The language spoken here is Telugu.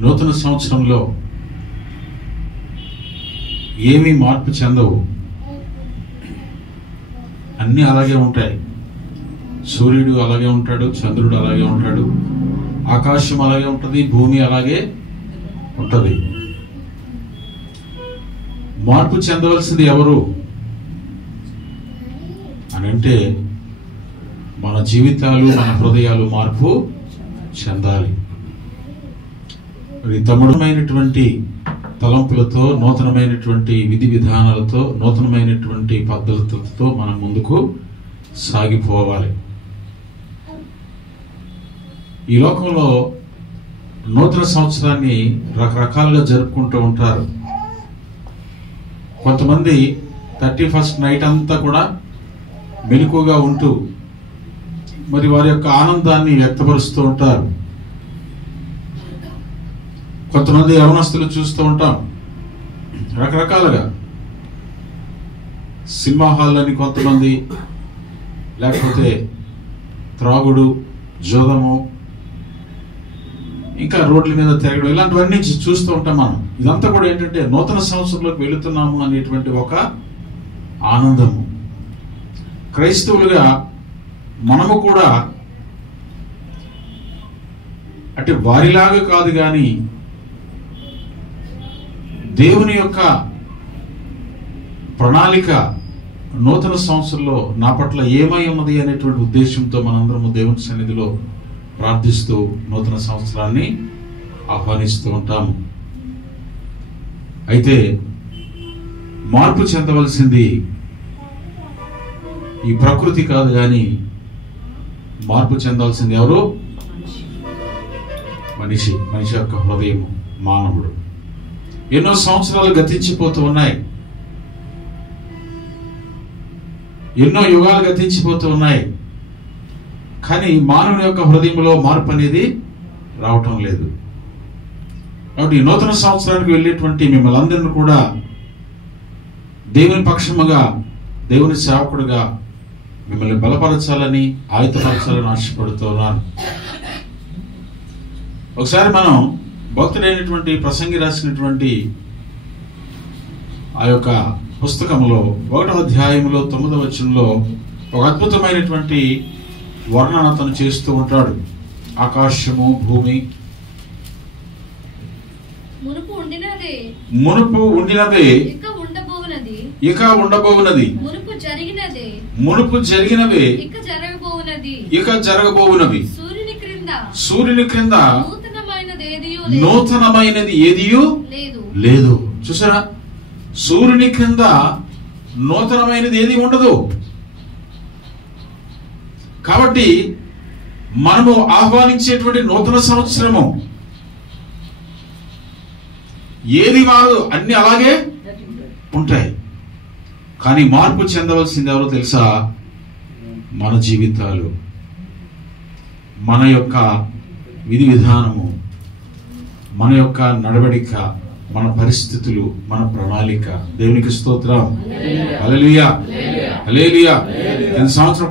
నూతన సంవత్సరంలో ఏమీ మార్పు చెందవు, అన్నీ అలాగే ఉంటాయి. సూర్యుడు అలాగే ఉంటాడు, చంద్రుడు అలాగే ఉంటాడు, ఆకాశం అలాగే ఉంటుంది, భూమి అలాగే ఉంటుంది. మార్పు చెందవలసింది ఎవరు అని అంటే మన జీవితాలు, మన హృదయాలు మార్పు చెందాలి. తమ్ముడమైనటువంటి తలంపులతో, నూతనమైనటువంటి విధి విధానాలతో, నూతనమైనటువంటి పద్ధతులతో మనం ముందుకు సాగిపోవాలి. ఈ లోకంలో నూతన సంవత్సరాన్ని రకరకాలుగా జరుపుకుంటూ ఉంటారు. కొంతమంది 31st నైట్ అంతా కూడా మెలకుగా ఉంటూ మరి వారి యొక్క ఆనందాన్ని వ్యక్తపరుస్తూ ఉంటారు. కొంతమంది యవనస్తులు చూస్తూ ఉంటాం రకరకాలుగా సినిమా హాల్లని, కొంతమంది లేకపోతే త్రాగుడు, జోదము, ఇంకా రోడ్ల మీద తిరగడం, ఇలాంటివన్నీ చూస్తూ ఉంటాం మనం. ఇదంతా కూడా ఏంటంటే నూతన సంవత్సరంలోకి వెళుతున్నాము అనేటువంటి ఒక ఆనందము. క్రైస్తవులుగా మనము కూడా అంటే వారిలాగా కాదు, కానీ దేవుని యొక్క ప్రణాళిక నూతన సంవత్సరంలో నా పట్ల ఏమై ఉన్నది అనేటువంటి ఉద్దేశంతో మనందరము దేవుని సన్నిధిలో ప్రార్థిస్తూ నూతన సంవత్సరాన్ని ఆహ్వానిస్తూ ఉంటాము. అయితే మార్పు చెందవలసింది ఈ ప్రకృతి కాదు, కానీ మార్పు చెందాల్సింది ఎవరు? మనిషి యొక్క హృదయము, మానవుడు. ఎన్నో సంవత్సరాలు గతించిపోతూ ఉన్నాయి, ఎన్నో యుగాలు గతించిపోతూ ఉన్నాయి, కానీ మానవుని యొక్క హృదయంలో మార్పు అనేది రావటం లేదు. కాబట్టి ఈ నూతన సంవత్సరానికి వెళ్ళేటువంటి మిమ్మల్ని అందరినీ కూడా దేవుని పక్షముగా, దేవుని సేవకుడుగా మిమ్మల్ని బలపరచాలని, ఆయుధపరచాలని ఆశపడుతున్నాను. ఒకసారి మనం భక్తుడైనటువంటి ప్రసంగి రాసినటువంటి ఆ యొక్క పుస్తకంలో 1వ అధ్యాయంలో 9వ వచనంలో ఒక అద్భుతమైనటువంటి వర్ణన అతను చేస్తూ ఉంటాడు. ఆకాశము, భూమి మునుపు ఉండినదే ఇక ఉండబోవునది, మునుపు జరిగినవే ఇక జరగబోవునవి, సూర్యుని క్రింద నూతనమైనది ఏదియూ లేదు. చూసారా, సూర్యుని క్రింద నూతనమైనది ఏది ఉండదు. కాబట్టి మనము ఆహ్వానించేటువంటి నూతన సంవత్సరము ఏది మారదు, అన్ని అలాగే ఉంటాయి. కానీ మార్పు చెందవలసింది ఎవరో తెలుసా? మన జీవితాలు, మన యొక్క విధి విధానము, మన యొక్క నడవడిక, మన పరిస్థితులు, మన ప్రణాళిక. దేవునికి స్తోత్రం. హల్లెలూయా, హల్లెలూయా. సంవత్సరం